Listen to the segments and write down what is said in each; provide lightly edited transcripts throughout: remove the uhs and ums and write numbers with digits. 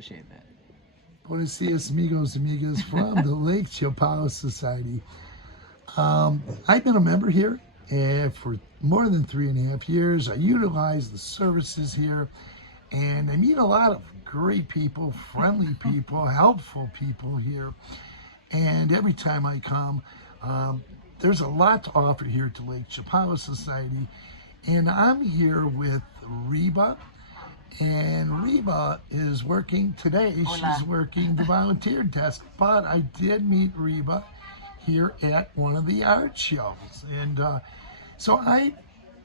Appreciate that. Buenos dias, amigos, amigas, from the Lake Chapala Society. I've been a member here for more than 3.5 years. I utilize the services here, and I meet a lot of great people, friendly people, helpful people here. And every time I come, there's a lot to offer here to Lake Chapala Society. And I'm here with Reba. And Reba is working today. Hola. She's working the volunteer desk. But I did meet Reba here at one of the art shows. And so I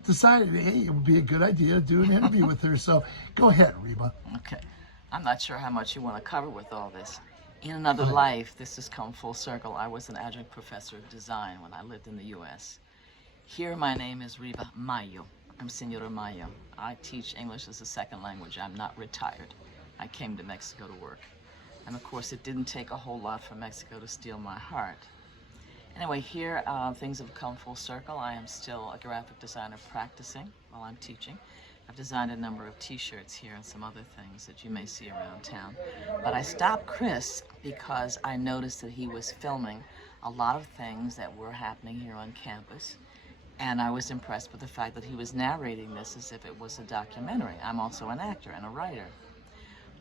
decided, hey, it would be a good idea to do an interview with her. So go ahead, Reba. Okay. I'm not sure how much you want to cover with all this. In another life, this has come full circle. I was an adjunct professor of design when I lived in the U.S. Here, my name is Reba Mayo. I'm Senora Mayo. I teach English as a second language. I'm not retired. I came to Mexico to work. And of course, it didn't take a whole lot for Mexico to steal my heart. Anyway, here, things have come full circle. I am still a graphic designer practicing while I'm teaching. I've designed a number of t-shirts here and some other things that you may see around town. But I stopped Chris because I noticed that he was filming a lot of things that were happening here on campus. And I was impressed with the fact that he was narrating this as if it was a documentary. I'm also an actor and a writer.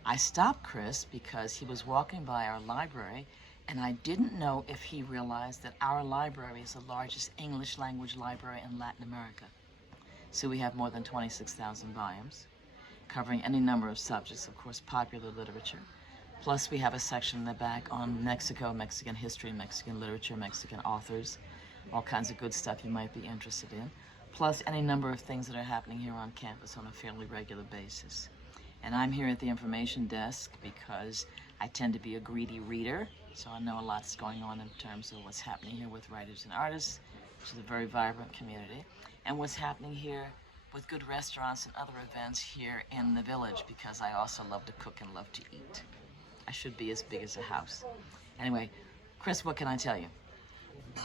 I stopped Chris because he was walking by our library, and I didn't know if he realized that our library is the largest English language library in Latin America. So we have more than 26,000 volumes, covering any number of subjects, of course, popular literature. Plus, we have a section in the back on Mexico, Mexican history, Mexican literature, Mexican authors, all kinds of good stuff you might be interested in, plus any number of things that are happening here on campus on a fairly regular basis. And I'm here at the information desk because I tend to be a greedy reader, so I know a lot's going on in terms of what's happening here with writers and artists, which is a very vibrant community, and what's happening here with good restaurants and other events here in the village, because I also love to cook and love to eat. I should be as big as a house. Anyway, Chris, what can I tell you?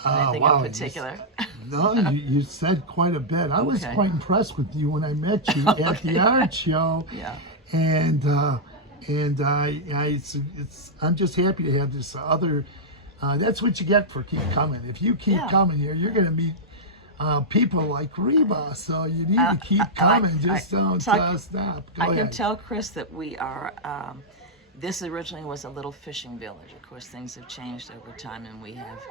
Anything Wow, in particular? No, you said quite a bit. I was Okay. quite impressed with you when I met you at the art show. Yeah. And I'm just happy to have this other. That's what you get for keep coming. If you keep coming here, you're going to meet people like Reba. So you need to keep coming. Don't stop. Go I ahead. can tell Chris that we are. This originally was a little fishing village. Of course, things have changed over time, and we have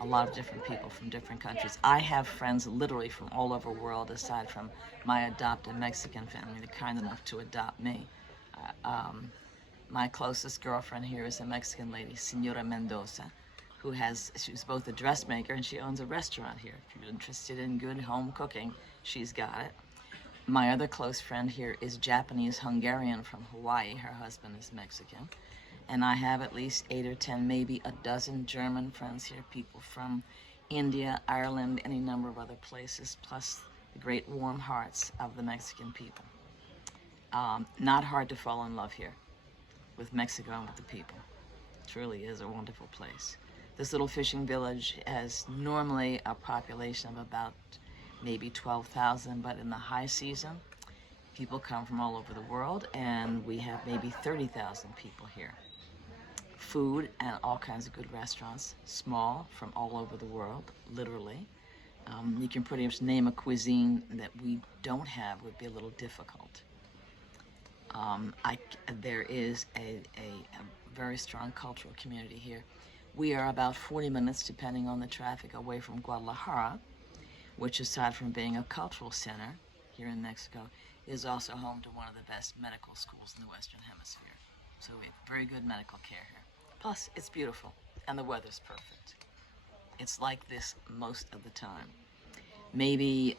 a lot of different people from different countries. I have friends literally from all over the world, aside from my adopted Mexican family. They're kind enough to adopt me. My closest girlfriend here is a Mexican lady, Senora Mendoza, she's both a dressmaker and she owns a restaurant here. If you're interested in good home cooking, she's got it. My other close friend here is Japanese-Hungarian from Hawaii. Her husband is Mexican. And I have at least 8 or 10, maybe a dozen German friends here, people from India, Ireland, any number of other places, plus the great warm hearts of the Mexican people. Not hard to fall in love here with Mexico and with the people. It truly is a wonderful place. This little fishing village has normally a population of about maybe 12,000, but in the high season, people come from all over the world, and we have maybe 30,000 people here. Food and all kinds of good restaurants, small, from all over the world, literally. You can pretty much name a cuisine that we don't have would be a little difficult. There is a very strong cultural community here. We are about 40 minutes, depending on the traffic, away from Guadalajara, which, aside from being a cultural center here in Mexico, is also home to one of the best medical schools in the Western Hemisphere. So we have very good medical care here. Plus, it's beautiful, and the weather's perfect. It's like this most of the time. Maybe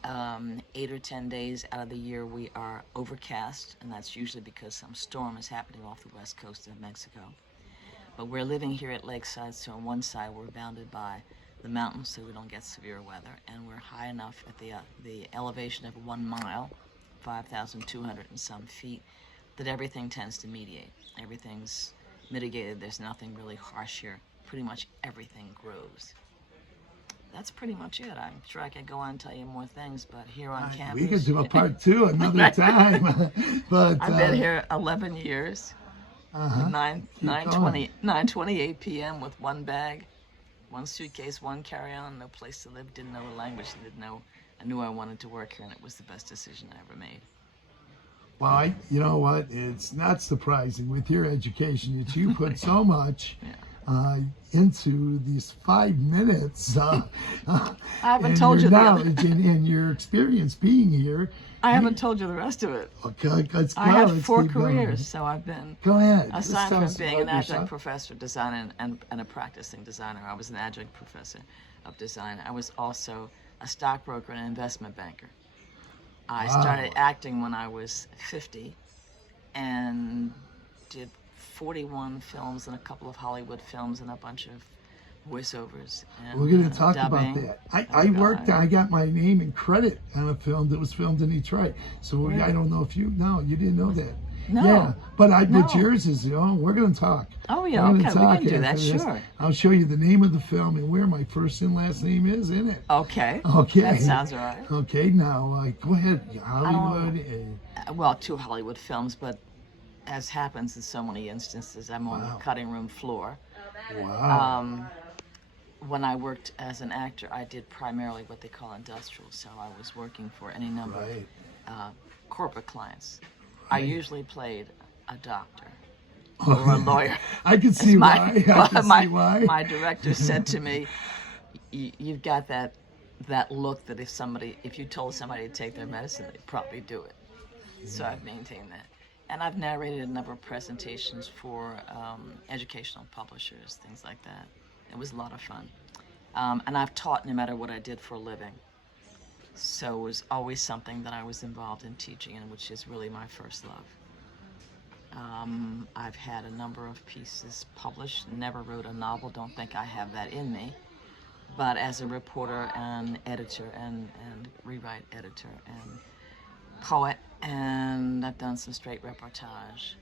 8 or 10 days out of the year we are overcast, and that's usually because some storm is happening off the west coast of Mexico. But we're living here at Lakeside, so on one side we're bounded by the mountains so we don't get severe weather, and we're high enough at the elevation of 1 mile, 5,200 and some feet, that everything tends to mediate. Everything's mitigated. There's nothing really harsh here. Pretty much everything grows. That's pretty much it. I'm sure I could go on and tell you more things, but here on campus... We could do a part 2 another time. But I've been here 11 years. Keep going. 9:28 p.m. with one bag, one suitcase, one carry-on, no place to live, didn't know the language, didn't know. I knew I wanted to work here, and it was the best decision I ever made. Well, you know what? It's not surprising with your education that you put so much into these 5 minutes. I haven't and told your you the other. knowledge and your experience being here. I haven't told you the rest of it. Okay, let's go. I had Let's 4 keep going. careers, so I've been, Go ahead. aside Just tell from us being about an adjunct yourself. professor of design and a practicing designer, I was an adjunct professor of design. I was also a stockbroker and investment banker. I Wow. started acting when I was 50 and did 41 films and a couple of Hollywood films and a bunch of voiceovers. And, We're going to talk dubbing. about that. I got my name and credit on a film that was filmed in Detroit. So Really? I don't know if you didn't know that. No. Yeah, but No. yours is, we're going to talk. Oh, yeah, We're okay, gonna we talk can do that, after this. sure. I'll show you the name of the film and where my first and last name is in it. Okay. Okay. That sounds all right. Okay, now go ahead, Hollywood. Well, 2 Hollywood films, but as happens in so many instances, I'm on Wow. the cutting room floor. Wow. When I worked as an actor, I did primarily what they call industrial, so I was working for any number Right. of corporate clients. I Right. usually played a doctor or a lawyer. I can see why. I can my, see why. my director said to me, "You've got that look that if you told somebody to take their medicine, they'd probably do it." So I've maintained that. And I've narrated a number of presentations for educational publishers, things like that. It was a lot of fun. And I've taught no matter what I did for a living. So it was always something that I was involved in teaching in, which is really my first love. I've had a number of pieces published, never wrote a novel, don't think I have that in me. But as a reporter and editor and rewrite editor and poet, and I've done some straight reportage.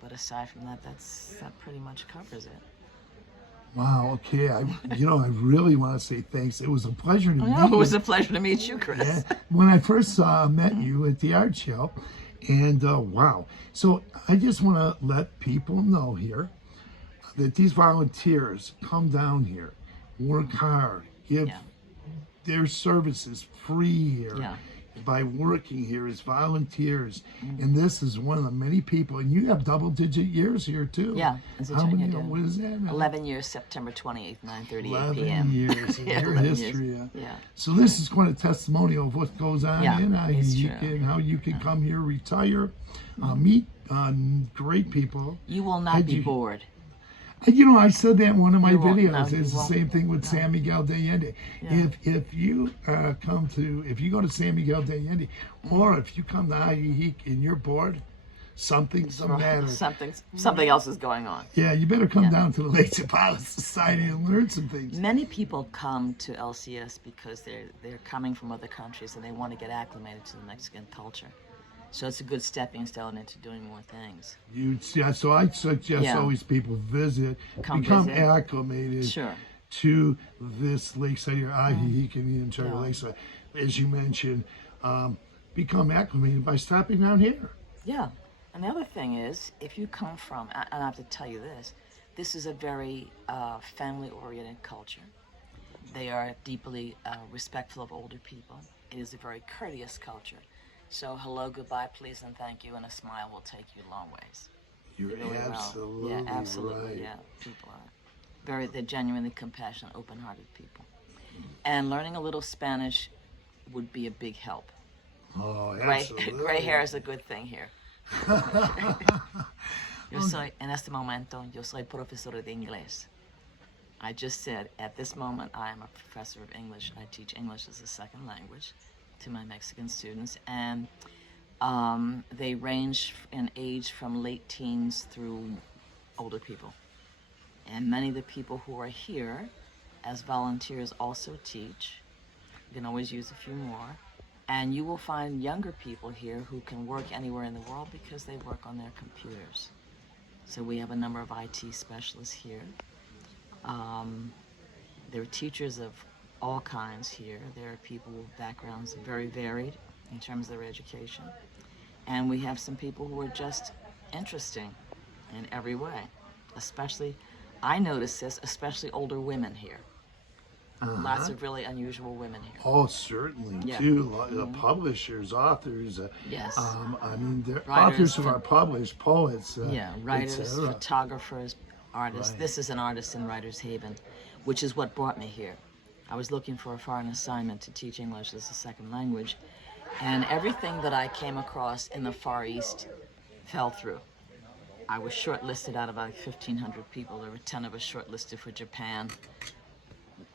But aside from that, that pretty much covers it. Wow, okay. I really want to say thanks. It was a pleasure to meet It was you. a pleasure to meet you, Chris. Yeah. When I first met you at the art show, and wow. So I just want to let people know here that these volunteers come down here, work hard, give Yeah. their services free here. Yeah. By working here as volunteers, and this is one of the many people, and you have double-digit years here too. Yeah, as a How junior, many? I do. What is that? 11 years, September 28th, 9:38 11 p.m. years in Yeah, your 11 history. years. Yeah. So this is quite a testimonial of what goes on Yeah, in it's AJIJIC true. and how you can come here, retire, meet great people. You will not be you- bored. I said that in one of my You won't. videos. No, you It's the won't. same thing with San Miguel de Allende. Yeah. If you if you go to San Miguel de Allende, or if you come to AJIJIC and you're bored, something's the matter. Something else is going on. Yeah, you better come Yeah. down to the Lake Chapala Society and learn some things. Many people come to LCS because they're coming from other countries and they want to get acclimated to the Mexican culture. So it's a good stepping stone into doing more things. So I suggest Yeah. always people visit, Come become visit. acclimated Sure. to this lakeside here, AJIJIC and the entire Yeah. lakeside. As you mentioned, become acclimated by stopping down here. Yeah. And the other thing is, if you come from, and I have to tell you this is a very family-oriented culture. They are deeply respectful of older people. It is a very courteous culture. So hello, goodbye, please, and thank you, and a smile will take you a long ways. You're Really well. absolutely Yeah, absolutely. right. Yeah, people are they're genuinely compassionate, open-hearted people. And learning a little Spanish would be a big help. Oh, Gray, absolutely. gray hair is a good thing here. En este momento, yo soy profesora de inglés. I just said, at this moment, I am a professor of English. I teach English as a second language to my Mexican students, and they range in age from late teens through older people. And many of the people who are here as volunteers also teach. You can always use a few more. And you will find younger people here who can work anywhere in the world because they work on their computers. So we have a number of IT specialists here. There are teachers of all kinds here. There are people with backgrounds very varied in terms of their education. And we have some people who are just interesting. in every way. Especially, I notice this, especially older women here. Lots of really unusual women here. Oh, certainly, Yeah. too. Publishers, authors. Yes. I mean, they're Writers, authors who are published, poets. Writers, etc. photographers, artists. Right. This is an artist in Writer's Haven, which is what brought me here. I was looking for a foreign assignment to teach English as a second language, and everything that I came across in the Far East fell through. I was shortlisted out of about 1,500 people. There were 10 of us shortlisted for Japan.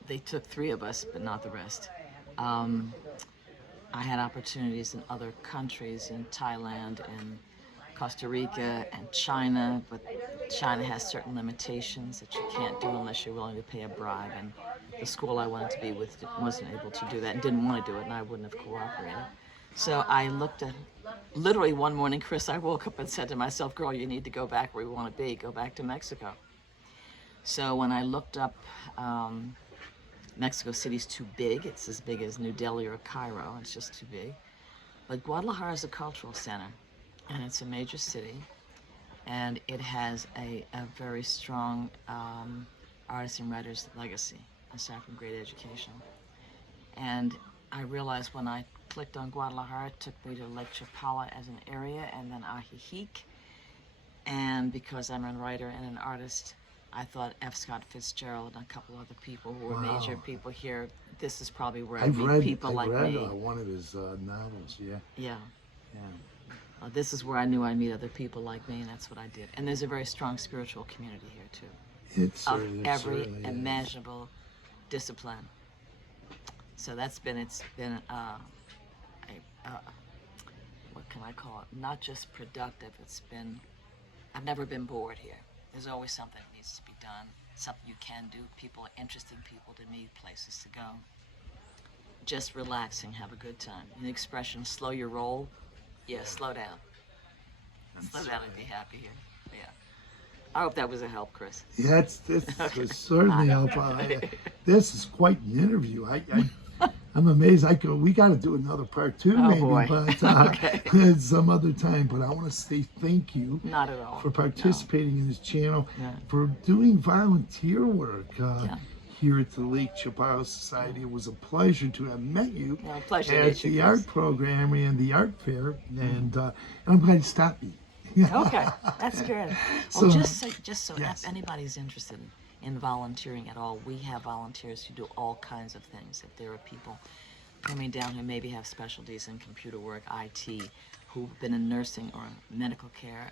They took 3 of us, but not the rest. I had opportunities in other countries, in Thailand, in Costa Rica, and China, but China has certain limitations that you can't do unless you're willing to pay a bribe, and the school I wanted to be with wasn't able to do that and didn't want to do it, and I wouldn't have cooperated. So I looked at, literally one morning, Chris, I woke up and said to myself, girl, you need to go back where you want to be, go back to Mexico. So when I looked up, Mexico City's too big. It's as big as New Delhi or Cairo. It's just too big. But Guadalajara is a cultural center, and it's a major city, and it has a very strong artist and writer's legacy, aside from great education. And I realized when I clicked on Guadalajara, it took me to Lake Chapala as an area, and then AJIJIC. And because I'm a writer and an artist, I thought F. Scott Fitzgerald and a couple other people who were major people here. This is probably where I meet people like me. I've read one of his novels, yeah. Yeah. This is where I knew I'd meet other people like me, and that's what I did. And there's a very strong spiritual community here, too. It's of every imaginable discipline. So it's been what can I call it? Not just productive, I've never been bored here. There's always something that needs to be done, something you can do, interesting people to meet, places to go. Just relaxing, have a good time. The expression, slow your roll, slow down. Slow down and be happy here. Yeah. I hope that was a help, Chris. Yeah, this was certainly help. This is quite an interview. I'm amazed. We got to do another part 2, maybe, boy. But some other time. But I want to say thank you. Not at all. For participating in this channel, Yeah. for doing volunteer work here at the Lake Chapala Society. It was a pleasure to have met you pleasure to at meet you, the Chris. art program and the art fair, and I'm glad you stopped me. Okay, that's good. So- Just so yes. if anybody's interested in volunteering at all, we have volunteers who do all kinds of things. If there are people coming down who maybe have specialties in computer work, IT, who've been in nursing or medical care,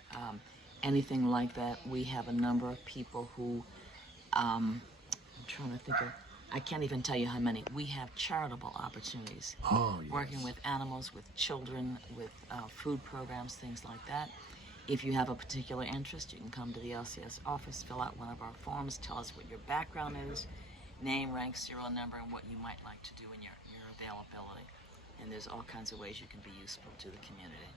anything like that, we have a number of people who, I'm trying to think of, I can't even tell you how many. We have charitable opportunities. Oh, yes. Working with animals, with children, with food programs, things like that. If you have a particular interest, you can come to the LCS office, fill out one of our forms, tell us what your background is, name, rank, serial number, and what you might like to do in your availability. And there's all kinds of ways you can be useful to the community.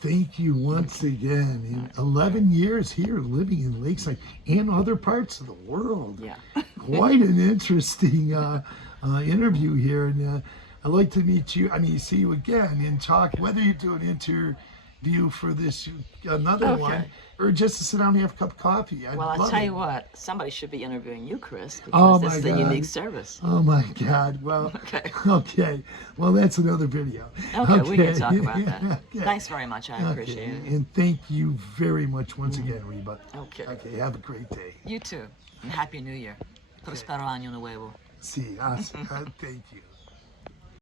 Thank you once again. In 11 years here, living in Lakeside and other parts of the world. Yeah. Quite an interesting interview here. And I'd like to meet you, see you again and talk, whether you do an interview for this, another one, or just to sit down and have a cup of coffee. Well, I'll tell you what, somebody should be interviewing you, Chris, Oh, because this my is a God. unique service. Oh my God. Well, okay. Well, that's another video. Okay, we can talk about that. Okay. Thanks very much. I appreciate it. And thank you very much once again, Reba. Okay. Okay, have a great day. You too. And Happy New Year. Prospero año nuevo. Sí, thank you.